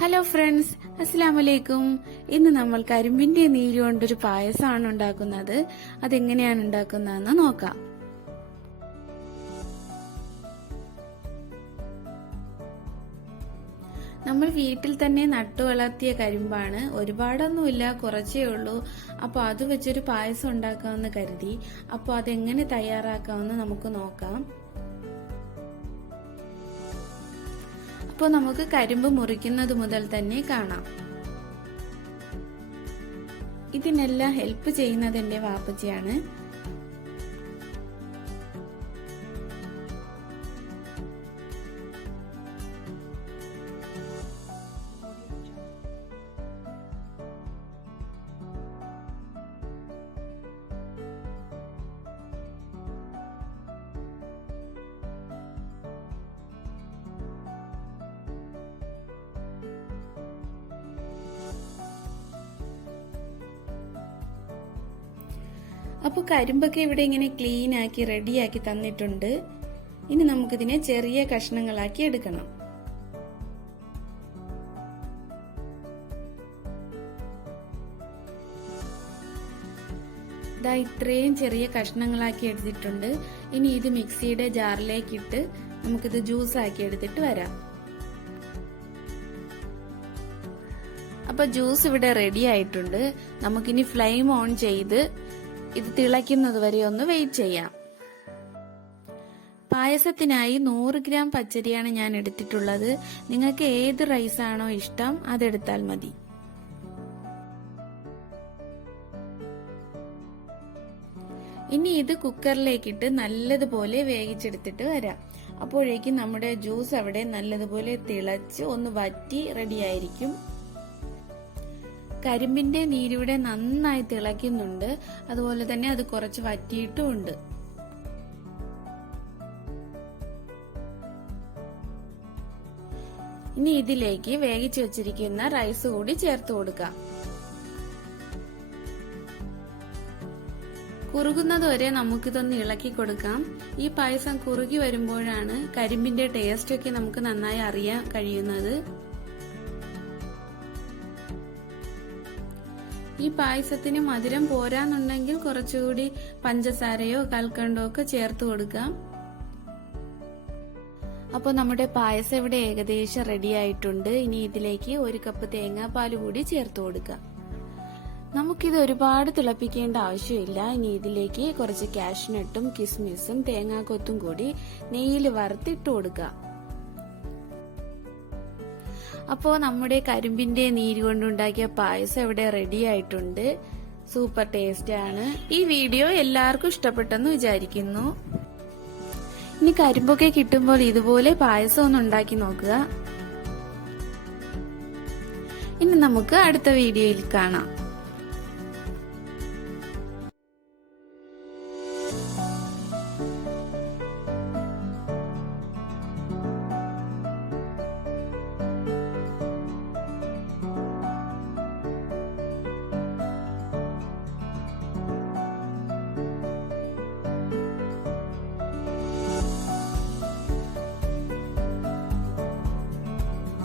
Hello friends, അസ്സലാമലൈക്കും. ഇന്ന് നമ്മൾ കരിമ്പിന്റെ നീര് കൊണ്ടൊരു പായസമാണ് ഉണ്ടാക്കുന്നത്. അതെങ്ങനെയാണ് ഉണ്ടാക്കുന്നതെന്ന് നോക്കാം. നമ്മൾ വീട്ടിൽ തന്നെ നട്ടു വളർത്തിയ കരിമ്പാണ്. ഒരുപാടൊന്നുമില്ല, കുറച്ചേ ഉള്ളൂ. അപ്പോൾ അത് വെച്ചൊരു പായസം ഉണ്ടാക്കാമെന്ന് കരുതി. അപ്പോൾ അതെങ്ങനെ തയ്യാറാക്കാമെന്ന് നമുക്ക് നോക്കാം. അപ്പോൾ നമുക്ക് കരിമ്പ് മുറിക്കുന്നത് മുതൽ തന്നെ കാണാം. ഇതിനെല്ലാം ഹെൽപ്പ് ചെയ്യുന്നത് എന്റെ വാപ്പച്ചിയാണ്. അപ്പോൾ കരിമ്പൊക്കെ ഇവിടെ ഇങ്ങനെ ക്ലീൻ ആക്കി റെഡിയാക്കി തന്നിട്ടുണ്ട്. ഇനി നമുക്കിതിനെ ചെറിയ കഷ്ണങ്ങളാക്കി എടുക്കണം. ദാ ഇത്രയും ചെറിയ കഷ്ണങ്ങളാക്കി എടുത്തിട്ടുണ്ട്. ഇനി ഇത് മിക്സിയുടെ ജാറിലേക്ക് ഇട്ട് നമുക്കിത് ജ്യൂസ് ആക്കി എടുത്തിട്ട് വരാം. അപ്പൊ ജ്യൂസ് ഇവിടെ റെഡി ആയിട്ടുണ്ട്. നമുക്കിനി ഫ്ലെയിം ഓൺ ചെയ്ത് ഇത് തിളയ്ക്കുന്നത് വരെ ഒന്ന് വെയിറ്റ് ചെയ്യാം. പായസത്തിനായി 100 ഗ്രാം പച്ചരിയാണ് ഞാൻ എടുത്തിട്ടുള്ളത്. നിങ്ങൾക്ക് ഏത് റൈസ് ആണോ ഇഷ്ടം അതെടുത്താൽ മതി. ഇനി ഇത് കുക്കറിലേക്കിട്ട് നല്ലതുപോലെ വേവിച്ചെടുത്തിട്ട് വരാം. അപ്പോഴേക്കും നമ്മുടെ ജ്യൂസ് അവിടെ നല്ലതുപോലെ തിളച്ച് ഒന്ന് വറ്റി റെഡിയായിരിക്കും. കരിമ്പിന്റെ നീരിവിടെ നന്നായി തിളയ്ക്കുന്നുണ്ട്. അതുപോലെ തന്നെ അത് കുറച്ച് വറ്റിയിട്ടുമുണ്ട്. ഇനി ഇതിലേക്ക് വേവിച്ചു വെച്ചിരിക്കുന്ന റൈസ് കൂടി ചേർത്ത് കൊടുക്കാം. കുറുകുന്നതുവരെ നമുക്കിതൊന്ന് ഇളക്കി കൊടുക്കാം. ഈ പായസം കുറുകി വരുമ്പോഴാണ് കരിമ്പിന്റെ ടേസ്റ്റ് ഒക്കെ നമുക്ക് നന്നായി അറിയാൻ കഴിയുന്നത്. ഈ പായസത്തിന് മധുരം പോരാന്നുണ്ടെങ്കിൽ കുറച്ചുകൂടി പഞ്ചസാരയോ കൽക്കണ്ടോ ഒക്കെ ചേർത്ത് കൊടുക്കാം. അപ്പോൾ നമ്മുടെ പായസം ഇവിടെ ഏകദേശം റെഡി ആയിട്ടുണ്ട്. ഇനി ഇതിലേക്ക് 1 കപ്പ് തേങ്ങാപ്പാൽ കൂടി ചേർത്ത് കൊടുക്കാം. നമുക്കിത് ഒരുപാട് തിളപ്പിക്കേണ്ട ആവശ്യമില്ല. ഇനി ഇതിലേക്ക് കുറച്ച് കാഷ്യൂനട്ടും കിസ്മിസും തേങ്ങാക്കൊത്തും കൂടി നെയ്യിൽ വറുത്തിട്ട് കൊടുക്കാം. അപ്പോൾ നമ്മുടെ കരിമ്പിന്റെ നീര് കൊണ്ടുണ്ടാക്കിയ പായസം ഇവിടെ റെഡി ആയിട്ടുണ്ട്. സൂപ്പർ ടേസ്റ്റ് ആണ്. ഈ വീഡിയോ എല്ലാവർക്കും ഇഷ്ടപ്പെട്ടെന്ന് വിചാരിക്കുന്നു. ഇനി കരിമ്പൊക്കെ കിട്ടുമ്പോൾ ഇതുപോലെ പായസം ഒന്ന് ഉണ്ടാക്കി നോക്കുക. ഇനി നമുക്ക് അടുത്ത വീഡിയോയിൽ കാണാം.